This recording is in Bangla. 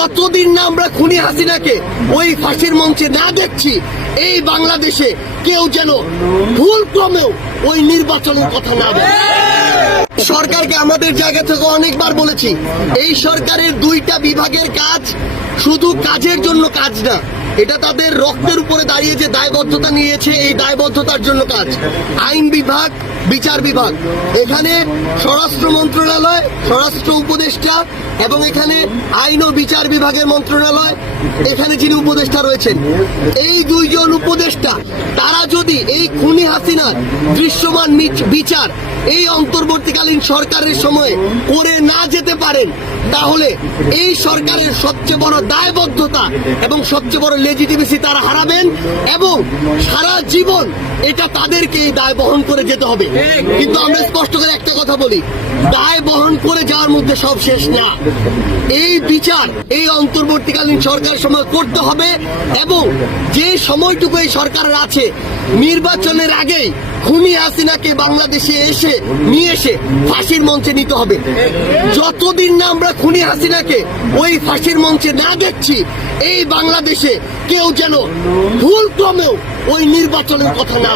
যতদিন না আমরা খুনি হাসিনাকে ওই ফাঁসির মঞ্চে না দেখছি, এই বাংলাদেশে কেউ যেন ভুল ক্রমেও ওই নির্বাচনের কথা না বলে। সরকারকে আমাদের জায়গা থেকে অনেকবার বলেছি, এই সরকারের দুইটা বিভাগের কাজ শুধু কাজের জন্য কাজ না, এটা তাদের রক্তের উপরে দাঁড়িয়ে যে দায়বদ্ধতা নিয়েছে, এই দায়বদ্ধতার জন্য কাজ। আইন বিভাগ, বিচার বিভাগ, এখানে স্বরাষ্ট্র মন্ত্রণালয়, স্বরাষ্ট্র উপদেষ্টা এবং এখানে আইন ও বিচার বিভাগের মন্ত্রণালয়, এখানে যিনি উপদেষ্টা রয়েছেন, এই দুইজন উপদেষ্টা তারা যদি এই খুনি হাসিনার দৃশ্যমান বিচার এই অন্তর্বর্তীকালীন সরকারের সময়ে করে না যেতে পারেন, তাহলে এই সরকারের সবচেয়ে বড় দায়বদ্ধতা এবং সবচেয়ে বড় লেজিটিমেসি তারা হারাবেন এবং সারা জীবন এটা তাদেরকে এই দায় বহন করে যেতে হবে। কিন্তু আমরা স্পষ্ট করে একটা কথা বলি, দায় বহন করে যাওয়ার মধ্যে সব শেষ না। এই বিচার এই অন্তর্বর্তীকালীন সরকারের সময় করতে হবে এবং যে সময়টুকু এই সরকারের আছে, নির্বাচনের আগেই খুনি হাসিনাকে বাংলাদেশে নিয়ে এসে ফাঁসির মঞ্চে নিতে হবে। যতদিন না আমরা খুনি হাসিনাকে ওই ফাঁসির মঞ্চে না দেখছি, এই বাংলাদেশে কেউ যেন ভুল ক্রমেও ওই নির্বাচনের কথা না